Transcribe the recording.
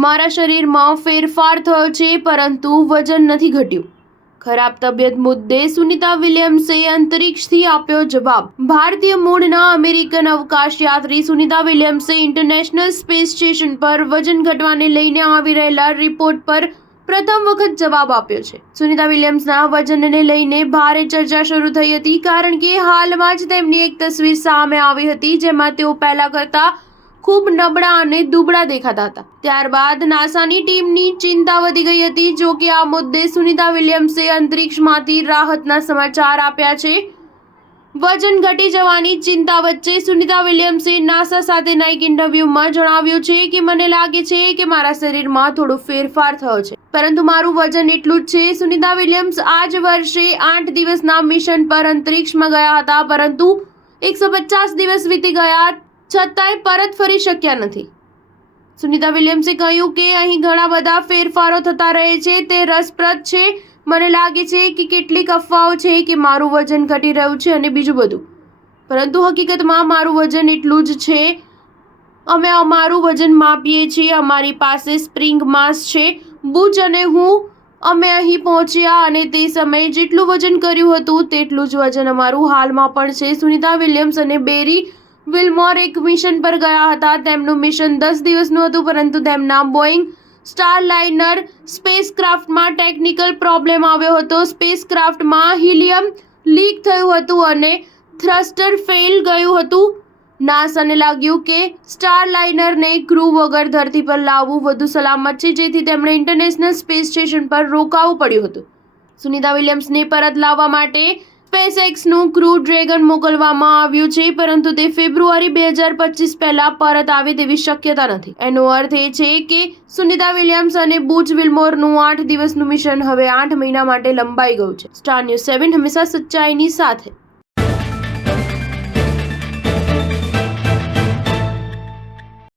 મારા શરીરમાં ફેરફાર થયો છે પરંતુ વજન નથી ઘટ્યું। ખરાબ તબિયત મુદ્દે સુનિતા વિલિયમ્સે અંતરિક્ષથી આપ્યો જવાબ। ભારતીય મૂળના અમેરિકન અવકાશયાત્રી સુનિતા વિલિયમ્સે ઇન્ટરનેશનલ સ્પેસ સ્ટેશન પર વજન ઘટવાને લઈને આવી રહેલા રિપોર્ટ પર પ્રથમ વખત જવાબ આપ્યો છે। સુનિતા વિલિયમ્સના વજનને લઈને ભારે ચર્ચા શરૂ થઈ હતી કારણ કે હાલમાં જ તેમની એક તસવીર સામે આવી હતી જેમાં તેઓ પહેલા કરતા ખૂબ નબળા અને દુબળા દેખાતા હતા। ત્યારબાદ નાસાની ટીમની ચિંતા વધી ગઈ હતી। જો કે આ મુદ્દે સુનિતા વિલિયમ્સે અંતરિક્ષમાંથી રાહતના સમાચાર આપ્યા છે। વજન ઘટી જવાની ચિંતા વચ્ચે સુનિતા વિલિયમ્સે નાસા સાથેના એક ઇન્ટરવ્યુમાં જણાવ્યું છે કે મને લાગે છે કે મારા શરીરમાં થોડો ફેરફાર થયો છે પરંતુ મારું વજન એટલું જ છે। સુનિતા વિલિયમ્સ આ જ વર્ષે 8 દિવસના મિશન પર અંતરિક્ષમાં ગયા હતા પરંતુ 150 દિવસ વીતી ગયા છતાંય પરત ફરી શક્યા નથી। સુનિતા વિલિયમ્સે કહ્યું કે અહીં ઘણા બધા ફેરફારો થતા રહે છે, તે રસપ્રદ છે। મને લાગે છે કે કેટલીક અફવાઓ છે કે મારું વજન ઘટી રહ્યું છે અને બીજું બધું, પરંતુ હકીકતમાં મારું વજન એટલું જ છે। અમે અમારું વજન માપીએ છીએ, અમારી પાસે સ્પ્રિંગ માસ છે। બુચ અને અમે અહીં પહોંચ્યા અને તે સમયે જેટલું વજન કર્યું હતું તેટલું જ વજન અમારું હાલમાં પણ છે। સુનિતા વિલિયમ્સ અને બેરી વિલમોર એક મિશન પર ગયા હતા। તેમનું મિશન 10 દિવસનું હતું પરંતુ તેમના બોઇંગ સ્ટારલાઇનર સ્પેસક્રાફ્ટમાં ટેકનિકલ પ્રોબ્લેમ આવ્યો હતો। સ્પેસક્રાફ્ટમાં હિલિયમ લીક થયું હતું અને થ્રસ્ટર ફેલ ગયું હતું। નાસાને લાગ્યું કે સ્ટારલાઇનરને ક્રૂ વગર ધરતી પર લાવવું વધુ સલામત છે, જેથી તેમણે ઇન્ટરનેશનલ સ્પેસ સ્ટેશન પર રોકાવું પડ્યું હતું। સુનિતા વિલિયમ્સને પરત લાવવા માટે સ્પેસએક્સનું ક્રૂ ડ્રેગન મોકલવામાં આવ્યું છે પરંતુ તે ફેબ્રુઆરી 2025 પહેલા પરત આવે તેવી શક્યતા નથી। એનો અર્થ એ છે કે સુનિતા વિલિયમ્સ અને બુચ વિલમોરનું 8 દિવસનું મિશન હવે 8 મહિના માટે લંબાઈ ગયું છે। સ્ટાર ન્યૂઝ 7 હંમેશા સચ્ચાઈની સાથે।